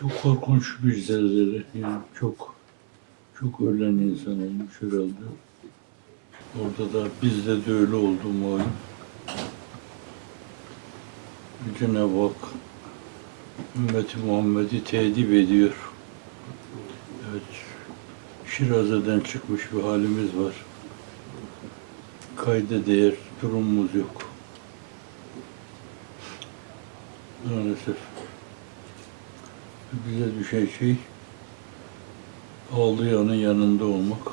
Çok korkunç zelzele. Yani çok çok ölen insan olmuş herhalde. Orada da bizde de öyle oldu malum. Cenab-ı Hak ümmeti Muhammed'i tedip ediyor. Evet, Şiraze'den çıkmış bir halimiz var. Kayda değer durumumuz yok. Maalesef. Bize düşen şey ağlayanın yanında olmak,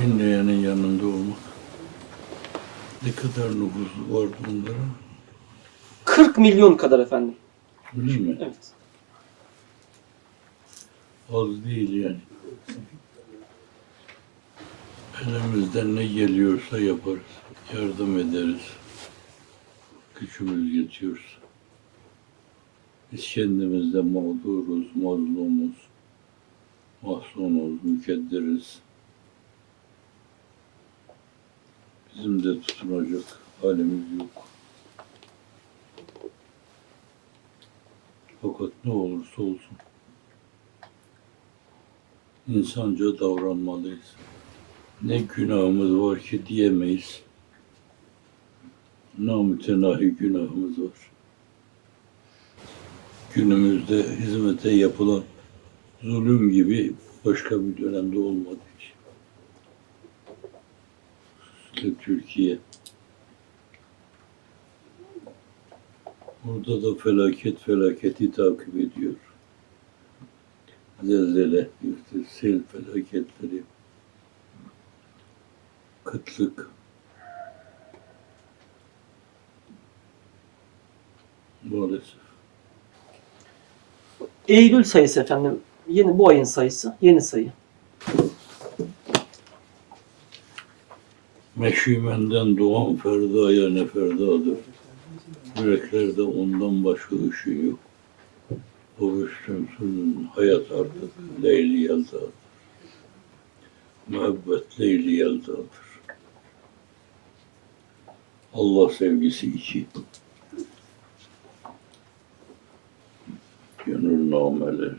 dinleyenin yanında olmak. Ne kadar nüfus vardı onların? 40 milyon kadar efendim. Öyle mi? Evet. Az değil yani. Elimizden ne geliyorsa yaparız. Yardım ederiz. Gücümüz yetiyorsa. Biz kendimizde mağduruz, mazlumuz, mahzunuz, mükedderiz. Bizim de tutunacak halimiz yok. Fakat ne olursa olsun insanca davranmalıyız. Ne günahımız var ki diyemeyiz. Namütenahi günahımız var. Günümüzde hizmete yapılan zulüm gibi başka bir dönemde olmadı hiç. Türkiye. Orada da felaket felaketi takip ediyor zelzele, işte sel felaketleri, kıtlık, maalesef. Eylül sayısı efendim. Yeni bu ayın sayısı. Yeni sayı. Meşimenden doğan ferdaya ne ferdadır. Yüreklerde ondan başka ışığı yok. O üstünsün hayat artık Leyli yeldadır. Muhabbet Leyli yeldadır. Allah sevgisi iki. énorme.